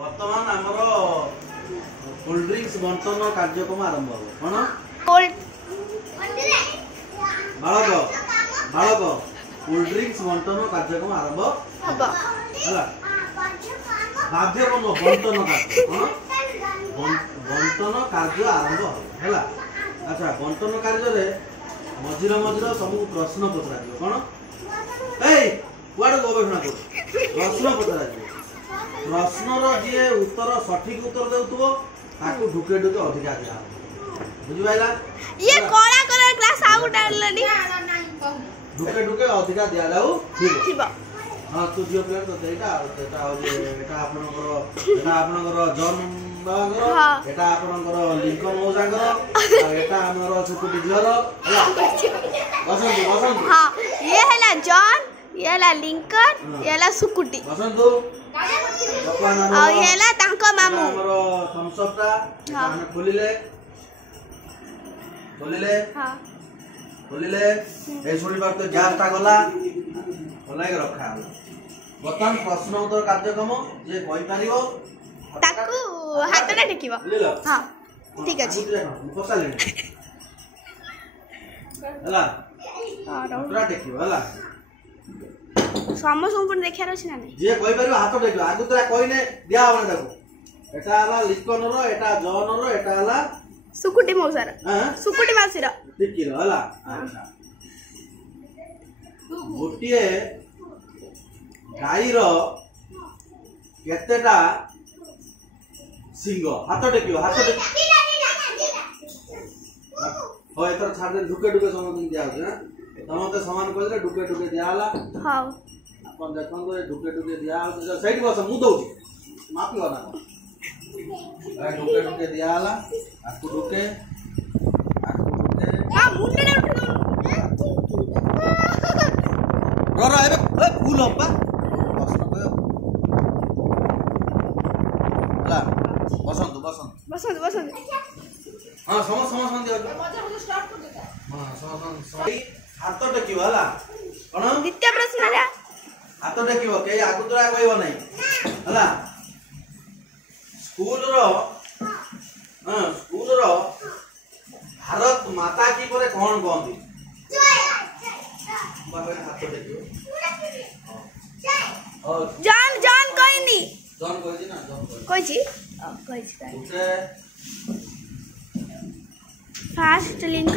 वर्तमान आमर cold drinks बंटन कार्यक्रम आरंभ हो कौन बालक बालक कोल्ड ड्रिंक्स बंटन कार्यक्रम आरंभ है बाध्यम बंटन कार्य बंटन कार्य आरंभ है। अच्छा बंटन कार्य मझिर मझिर सब प्रश्न पचरा कौन कुआड़ गवेषणा कर प्रश्न पचरा प्रश्नर जी उत्तर सठिक उत्तर देउथबो ताकू ढुके ढुके अधिका दिया बुझि पाइला ये कोला कलर ग्लास आउ डालनी ढुके ढुके अधिका दिया लाउ थिबा हां तू दियो प्लेट तो एटा हो जे एटा आपनकर जॉन बागर एटा आपनकर लिंकन मौजागर एटा हमर छुटुटी झर होला बसंत हां ये हैला जॉन ये हैला लिंकन ये हैला सुकुटी बसंत आ ये हैला तांको मामू हमर थम्स अप ता हमने खोलिले हां खोलिले ए सुनी बात तो गैस ता गला के रखा बर्तमान प्रश्न उत्तर कार्यक्रम जे कहि पारिबो ताकू हाथटा टेकिबो हां ठीक अछि पसाले हला हाथटा टेकिबो हला समस्त संपूर्ण देखार अछि ना नै जे कहि पारिबो हाथ टेकिबो आगु तरा कहिने दिया होने ताकू एटा हला लिकन रो एटा जॉन रो एटा हला सुकुटी मौसार सुकुटी मासिर टिकिरो हला अच्छा गोटिए गाईर केतेटा सिंह हाथ टेकियो हो एतर छाड़ दे ढुके ढुके समान दिया हो ना तमते समान कहले ढुके ढुके दिया हला हां अपन देखन तो ढुके ढुके दिया हो साइड बस मु दउची माफी वाला ढुके ढुके दिया हला आकु ढुके हां मुंडे उठो रो एबे फूल अप्पा प्रश्न कयो हला बसंत हां सम दियो मजा स्टार्ट कर देता हां सम हाथ टेकियो हला कोन द्वितीय प्रश्न रा हाथ टेकियो के आगु तोरा कहबो नै हला स्कूल रो भारत माता की परे कोन कहंती बाबा हाथ टेकियो जॉन कहनी जॉन कहजी ना जॉन कहजी ओके फास्ट लिंक